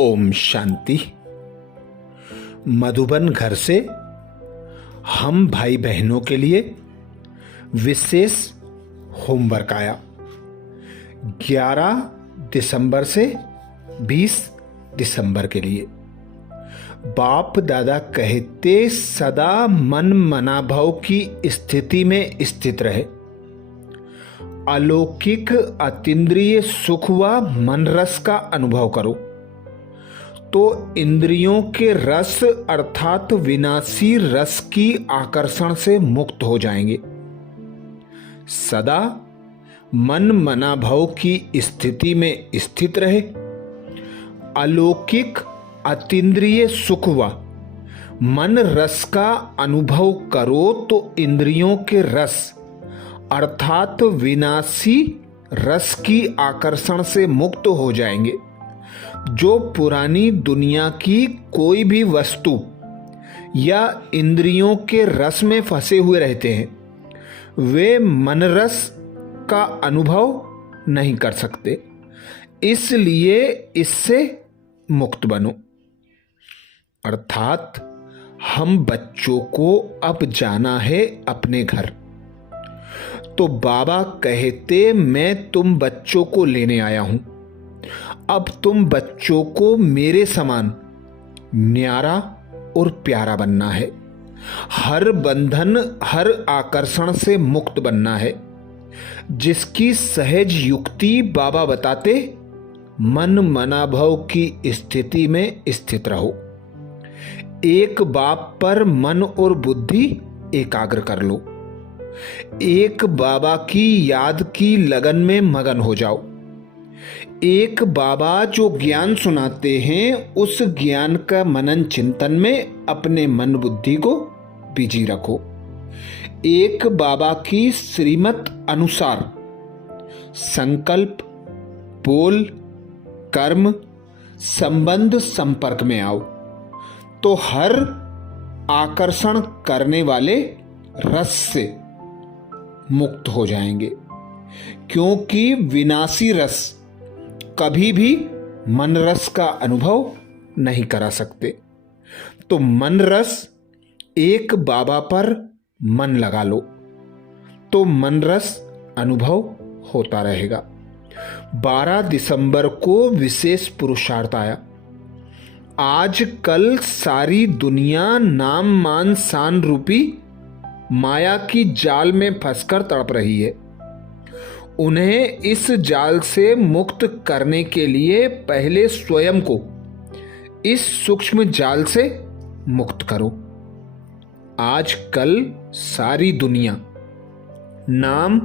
ओम शांति। मधुबन घर से हम भाई बहनों के लिए विशेष होमवर्क आया। 11 दिसंबर से 20 दिसंबर के लिए। बाप दादा कहते सदा मन मनाभाव की स्थिति में स्थित रहे। अलौकिक अतीन्द्रिय सुख व मन रस का अनुभव करो तो इंद्रियों के रस अर्थात विनाशी रस की आकर्षण से मुक्त हो जाएंगे। सदा मन मनाभाव की स्थिति में स्थित रहे। अलौकिक अतीन्द्रिय सुख व मन रस का अनुभव करो तो इंद्रियों के रस अर्थात विनाशी रस की आकर्षण से मुक्त हो जाएंगे। जो पुरानी दुनिया की कोई भी वस्तु या इंद्रियों के रस में फंसे हुए रहते हैं वे मन रस का अनुभव नहीं कर सकते, इसलिए इससे मुक्त बनो। अर्थात हम बच्चों को अब जाना है अपने घर, तो बाबा कहते मैं तुम बच्चों को लेने आया हूं। अब तुम बच्चों को मेरे समान न्यारा और प्यारा बनना है। हर बंधन हर आकर्षण से मुक्त बनना है, जिसकी सहज युक्ति बाबा बताते मन मनाभाव की स्थिति में स्थित रहो। एक बाप पर मन और बुद्धि एकाग्र कर लो। एक बाबा की याद की लगन में मगन हो जाओ। एक बाबा जो ज्ञान सुनाते हैं उस ज्ञान का मनन चिंतन में अपने मन बुद्धि को बिजी रखो। एक बाबा की श्रीमत अनुसार संकल्प, बोल, कर्म, संबंध संपर्क में आओ तो हर आकर्षण करने वाले रस से मुक्त हो जाएंगे, क्योंकि विनाशी रस कभी भी मन रस का अनुभव नहीं करा सकते। तो मन रस एक बाबा पर मन लगा लो तो मन रस अनुभव होता रहेगा। 12 दिसंबर को विशेष पुरुषार्थ आया। आज कल सारी दुनिया नाम मान शान रूपी माया की जाल में फंसकर तड़प रही है। उन्हें इस जाल से मुक्त करने के लिए पहले स्वयं को इस सूक्ष्म जाल से मुक्त करो। आज कल सारी दुनिया नाम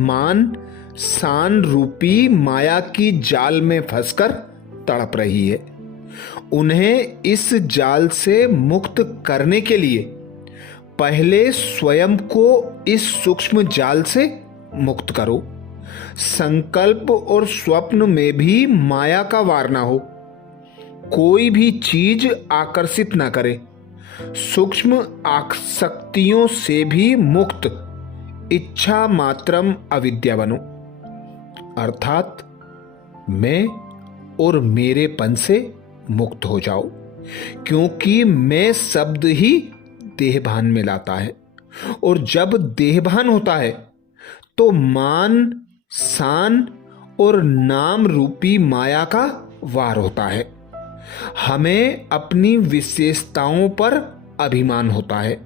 मान शान रूपी माया की जाल में फंसकर तड़प रही है। उन्हें इस जाल से मुक्त करने के लिए पहले स्वयं को इस सूक्ष्म जाल से मुक्त करो। संकल्प और स्वप्न में भी माया का वार ना हो। कोई भी चीज आकर्षित ना करे। सूक्ष्म आसक्तियों से भी मुक्त इच्छा मात्रम अविद्या बनो। अर्थात मैं और मेरेपन से मुक्त हो जाओ, क्योंकि मैं शब्द ही देहभान में लाता है, और जब देहभान होता है तो मान शान और नाम रूपी माया का वार होता है। हमें अपनी विशेषताओं पर अभिमान होता है।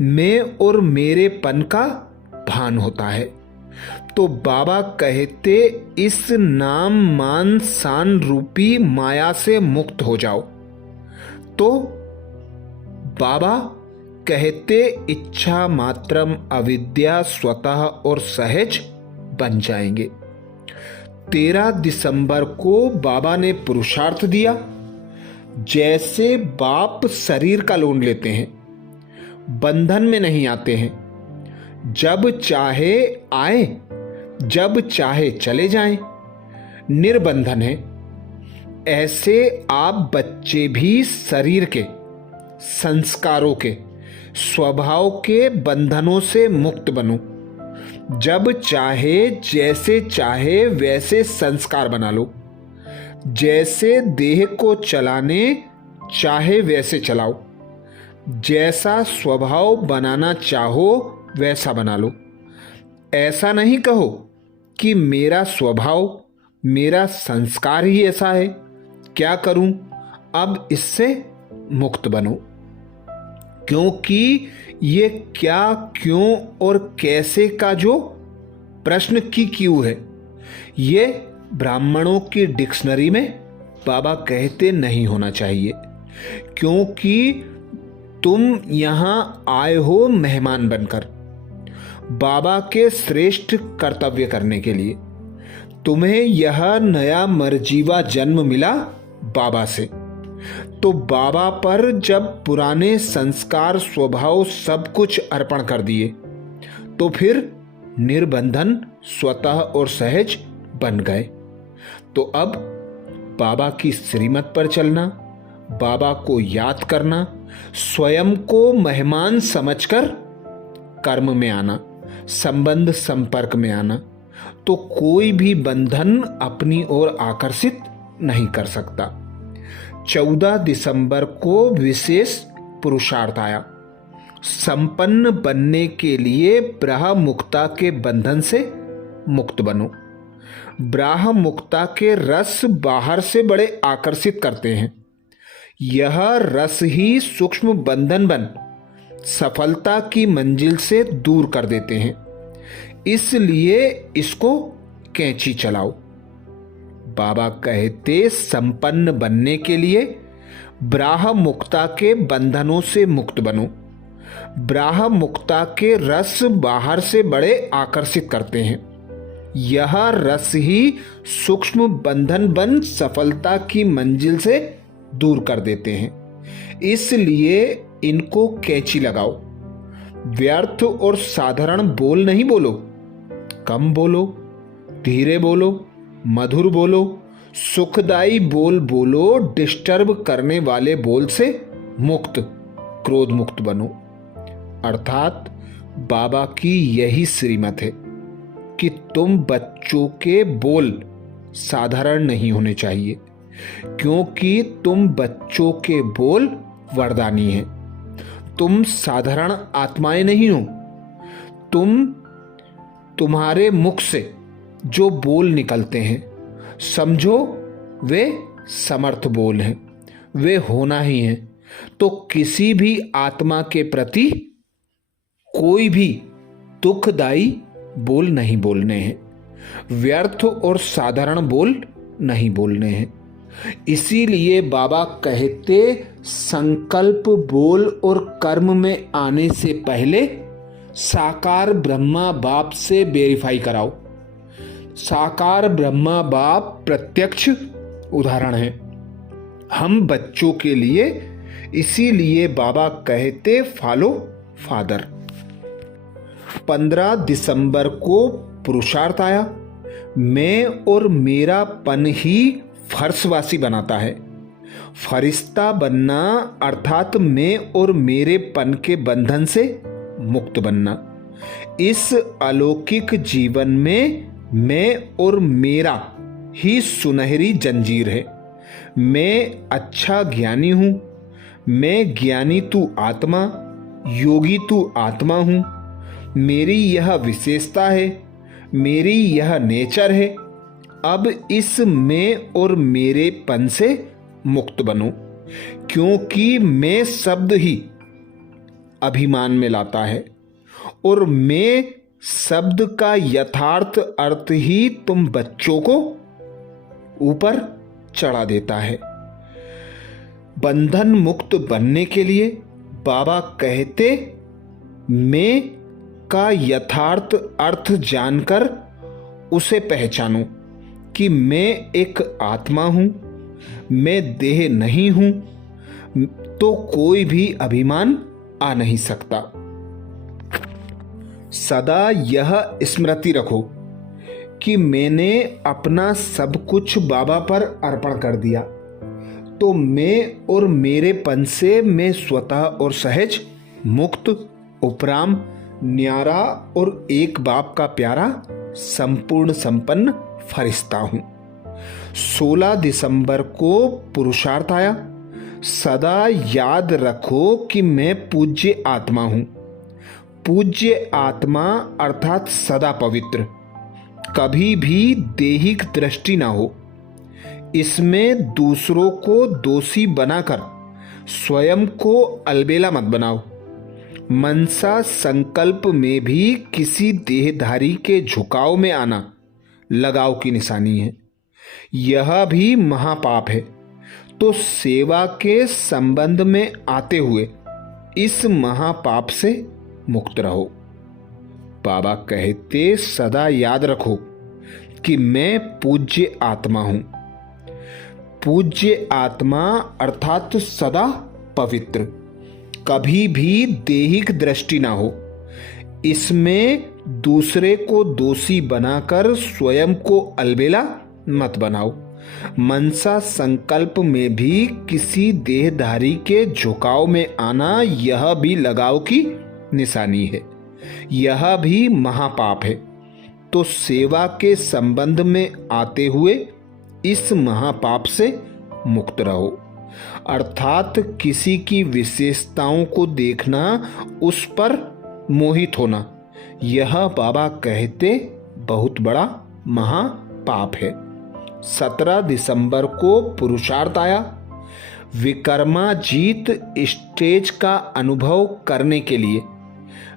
मैं और मेरेपन का भान होता है। तो बाबा कहते इस नाम मान शान रूपी माया से मुक्त हो जाओ। तो बाबा कहते इच्छा मात्रम अविद्या स्वतः और सहज बन जाएंगे। 13 दिसंबर को बाबा ने पुरुषार्थ दिया। जैसे बाप शरीर का लोन लेते हैं, बंधन में नहीं आते हैं, जब चाहे आए जब चाहे चले जाएं, निर्बंधन है। ऐसे आप बच्चे भी शरीर के संस्कारों के स्वभाव के बंधनों से मुक्त बनो। जब चाहे जैसे चाहे वैसे संस्कार बना लो। जैसे देह को चलाने चाहे वैसे चलाओ, जैसा स्वभाव बनाना चाहो वैसा बना लो। ऐसा नहीं कहो कि मेरा स्वभाव, मेरा संस्कार ही ऐसा है, क्या करूं, अब इससे मुक्त बनो। क्योंकि ये क्या, क्यों और कैसे का जो प्रश्न की क्यों है, ये ब्राह्मणों की डिक्शनरी में बाबा कहते नहीं होना चाहिए। क्योंकि तुम यहां आए हो मेहमान बनकर, बाबा के श्रेष्ठ कर्तव्य करने के लिए। तुम्हें यह नया मरजीवा जन्म मिला बाबा से, तो बाबा पर जब पुराने संस्कार, स्वभाव सब कुछ अर्पण कर दिए, तो फिर निर्बंधन स्वतः और सहज बन गए। तो अब बाबा की श्रीमत पर चलना, बाबा को याद करना, स्वयं को मेहमान समझकर कर्म में आना, संबंध संपर्क में आना, तो कोई भी बंधन अपनी ओर आकर्षित नहीं कर सकता। 14 दिसंबर को विशेष पुरुषार्थ आया। संपन्न बनने के लिए ब्राह्म मुक्ता के बंधन से मुक्त बनो। ब्राह्म मुक्ता के रस बाहर से बड़े आकर्षित करते हैं। यह रस ही सूक्ष्म बंधन बन सफलता की मंजिल से दूर कर देते हैं। इसलिए इसको कैंची चलाओ। बाबा कहते संपन्न बनने के लिए ब्राह्म मुक्ता के बंधनों से मुक्त बनो। ब्राह्म मुक्ता के रस बाहर से बड़े आकर्षित करते हैं। यह रस ही सूक्ष्म बंधन बन सफलता की मंजिल से दूर कर देते हैं। इसलिए इनको कैंची लगाओ। व्यर्थ और साधारण बोल नहीं बोलो, कम बोलो, धीरे बोलो, मधुर बोलो, सुखदायी बोल बोलो। डिस्टर्ब करने वाले बोल से मुक्त, क्रोध मुक्त बनो। अर्थात बाबा की यही श्रीमत है कि तुम बच्चों के बोल साधारण नहीं होने चाहिए, क्योंकि तुम बच्चों के बोल वरदानी हैं। तुम साधारण आत्माएं नहीं हो। तुम्हारे मुख से जो बोल निकलते हैं, समझो वे समर्थ बोल हैं, वे होना ही हैं। तो किसी भी आत्मा के प्रति कोई भी दुखदाई बोल नहीं बोलने हैं, व्यर्थ और साधारण बोल नहीं बोलने हैं। इसीलिए बाबा कहते संकल्प, बोल और कर्म में आने से पहले साकार ब्रह्मा बाप से वेरीफाई कराओ। साकार ब्रह्मा बाप प्रत्यक्ष उदाहरण है हम बच्चों के लिए। इसीलिए बाबा कहते फॉलो फादर। 15 दिसंबर को पुरुषार्थ आया। मैं और मेरा पन ही फर्शवासी बनाता है। फरिश्ता बनना अर्थात मैं और मेरे पन के बंधन से मुक्त बनना। इस अलौकिक जीवन में मैं और मेरा ही सुनहरी जंजीर है। मैं अच्छा ज्ञानी हूं। मैं ज्ञानी तू आत्मा, योगी तू आत्मा हूं। मेरी यह विशेषता है, मेरी यह नेचर है। अब इस मैं और मेरे पन से मुक्त बनो, क्योंकि मैं शब्द ही अभिमान में लाता है और मैं शब्द का यथार्थ अर्थ ही तुम बच्चों को ऊपर चढ़ा देता है। बंधन मुक्त बनने के लिए बाबा कहते मैं का यथार्थ अर्थ जानकर उसे पहचानो कि मैं एक आत्मा हूं, मैं देह नहीं हूं, तो कोई भी अभिमान आ नहीं सकता। सदा यह स्मृति रखो कि मैंने अपना सब कुछ बाबा पर अर्पण कर दिया, तो मैं और मेरे पन से मैं स्वतः और सहज मुक्त, उपराम, न्यारा और एक बाप का प्यारा संपूर्ण संपन्न फरिश्ता हूं। 16 दिसंबर को पुरुषार्थ आया। सदा याद रखो कि मैं पूज्य आत्मा हूं। पूज्य आत्मा अर्थात सदा पवित्र, कभी भी देहिक दृष्टि ना हो। इसमें दूसरों को दोषी बनाकर स्वयं को अलबेला मत बनाओ। मनसा संकल्प में भी किसी देहधारी के झुकाव में आना लगाव की निशानी है। यह भी महापाप है। तो सेवा के संबंध में आते हुए इस महापाप से मुक्त रहो। बाबा कहते सदा याद रखो कि मैं पूज्य आत्मा हूं। पूज्य आत्मा अर्थात सदा पवित्र, कभी भी देहिक दृष्टि ना हो। इसमें दूसरे को दोषी बनाकर स्वयं को अलबेला मत बनाओ। मनसा संकल्प में भी किसी देहधारी के झुकाव में आना यह भी लगाव की निशानी है। यह भी महापाप है। तो सेवा के संबंध में आते हुए इस महापाप से मुक्त रहो। अर्थात किसी की विशेषताओं को देखना, उस पर मोहित होना, यह बाबा कहते बहुत बड़ा महापाप है। 17 दिसंबर को पुरुषार्थ आया। विकर्माजीत स्टेज का अनुभव करने के लिए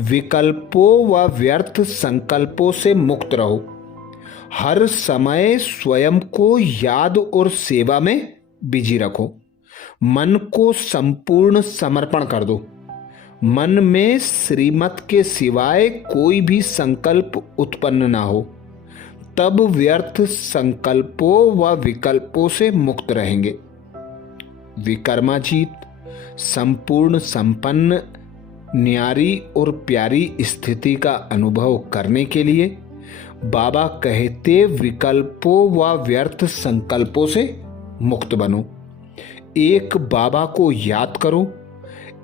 विकल्पों व व्यर्थ संकल्पों से मुक्त रहो। हर समय स्वयं को याद और सेवा में बिजी रखो। मन को संपूर्ण समर्पण कर दो। मन में श्रीमत के सिवाय कोई भी संकल्प उत्पन्न ना हो, तब व्यर्थ संकल्पों व विकल्पों से मुक्त रहेंगे। विकर्माजीत, संपूर्ण संपन्न, न्यारी और प्यारी स्थिति का अनुभव करने के लिए बाबा कहते विकल्पों व व्यर्थ संकल्पों से मुक्त बनो। एक बाबा को याद करो।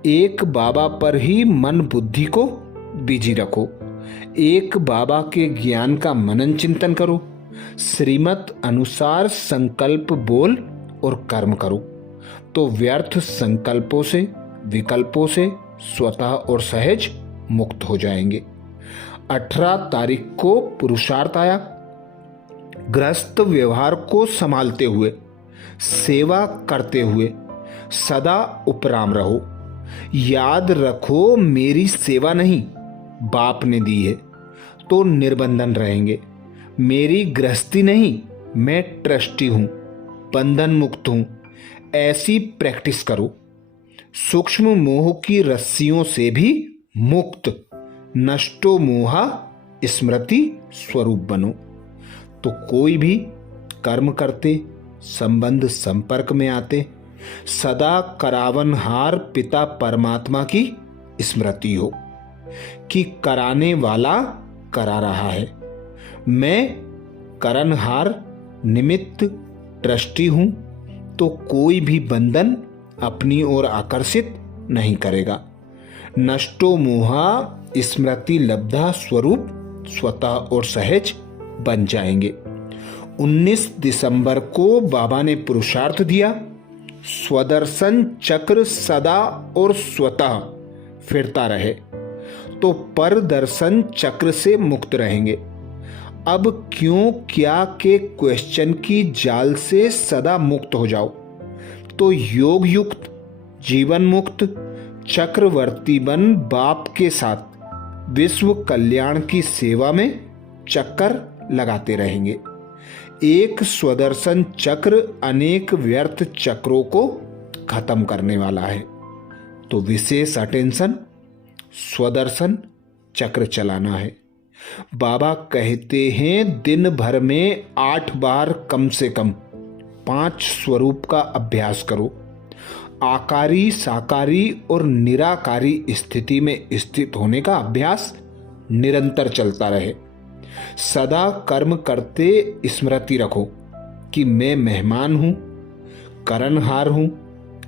एक बाबा पर ही मन बुद्धि को बिजी रखो। एक बाबा के ज्ञान का मनन चिंतन करो। श्रीमत अनुसार संकल्प बोल और कर्म करो, तो व्यर्थ संकल्पों से, विकल्पों से स्वतः और सहज मुक्त हो जाएंगे। 18 तारीख को पुरुषार्थ आया। गृहस्थ व्यवहार को संभालते हुए, सेवा करते हुए सदा उपराम रहो। याद रखो मेरी सेवा नहीं बाप ने दी है, तो निर्बंधन रहेंगे। मेरी गृहस्थी नहीं, मैं ट्रस्टी हूं, बंधन मुक्त हूं। ऐसी प्रैक्टिस करो। सूक्ष्म मोह की रस्सियों से भी मुक्त, नष्टो मोहा स्मृति स्वरूप बनो। तो कोई भी कर्म करते, संबंध संपर्क में आते, सदा करावनहार पिता परमात्मा की स्मृति हो कि कराने वाला करा रहा है। मैं करनहार निमित्त ट्रस्टी हूं, तो कोई भी बंधन अपनी ओर आकर्षित नहीं करेगा। नष्टो मोहा स्मृति लब्धा स्वरूप स्वतः और सहज बन जाएंगे। 19 दिसंबर को बाबा ने पुरुषार्थ दिया। स्वदर्शन चक्र सदा और स्वतः फिरता रहे, तो पर दर्शन चक्र से मुक्त रहेंगे। अब क्यों क्या के क्वेश्चन की जाल से सदा मुक्त हो जाओ, तो योग युक्त, जीवन मुक्त, चक्रवर्ती बन बाप के साथ विश्व कल्याण की सेवा में चक्कर लगाते रहेंगे। एक स्वदर्शन चक्र अनेक व्यर्थ चक्रों को खत्म करने वाला है। तो विशेष अटेंशन स्वदर्शन चक्र चलाना है। बाबा कहते हैं दिन भर में 8 बार कम से कम 5 स्वरूप का अभ्यास करो। आकारी, साकारी और निराकारी स्थिति में स्थित होने का अभ्यास निरंतर चलता रहे। सदा कर्म करते स्मृति रखो कि मैं मेहमान हूं, करनहार हूं,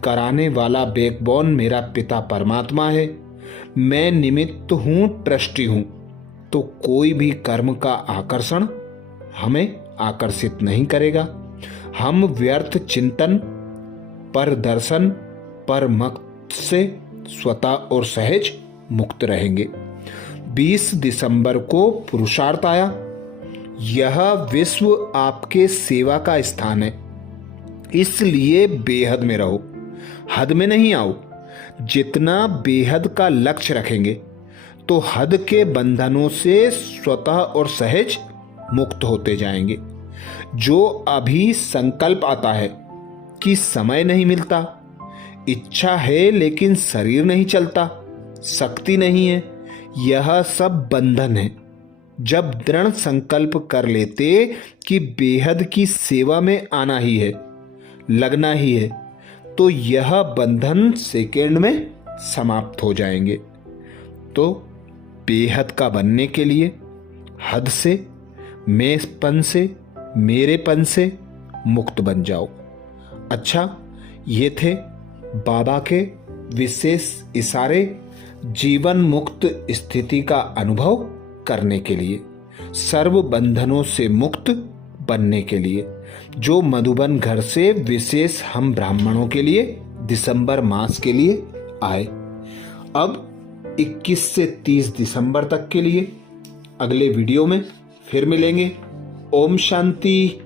कराने वाला बैकबोन मेरा पिता परमात्मा है। मैं निमित्त हूं, ट्रस्टी हूं, तो कोई भी कर्म का आकर्षण हमें आकर्षित नहीं करेगा। हम व्यर्थ चिंतन, पर दर्शन, पर मत से स्वतः और सहज मुक्त रहेंगे। 20 दिसंबर को पुरुषार्थ आया। यह विश्व आपके सेवा का स्थान है, इसलिए बेहद में रहो, हद में नहीं आओ। जितना बेहद का लक्ष्य रखेंगे तो हद के बंधनों से स्वतः और सहज मुक्त होते जाएंगे। जो अभी संकल्प आता है कि समय नहीं मिलता, इच्छा है लेकिन शरीर नहीं चलता, शक्ति नहीं है, यह सब बंधन है। जब दृढ़ संकल्प कर लेते कि बेहद की सेवा में आना ही है, लगना ही है, तो यह बंधन सेकेंड में समाप्त हो जाएंगे। तो बेहद का बनने के लिए हद से, मैंपन से, मेरेपन से मुक्त बन जाओ। अच्छा, ये थे बाबा के विशेष इशारे जीवन मुक्त स्थिति का अनुभव करने के लिए, सर्व बंधनों से मुक्त बनने के लिए, जो मधुबन घर से विशेष हम ब्राह्मणों के लिए दिसंबर मास के लिए आए। अब 21 से 30 दिसंबर तक के लिए अगले वीडियो में फिर मिलेंगे। ओम शांति।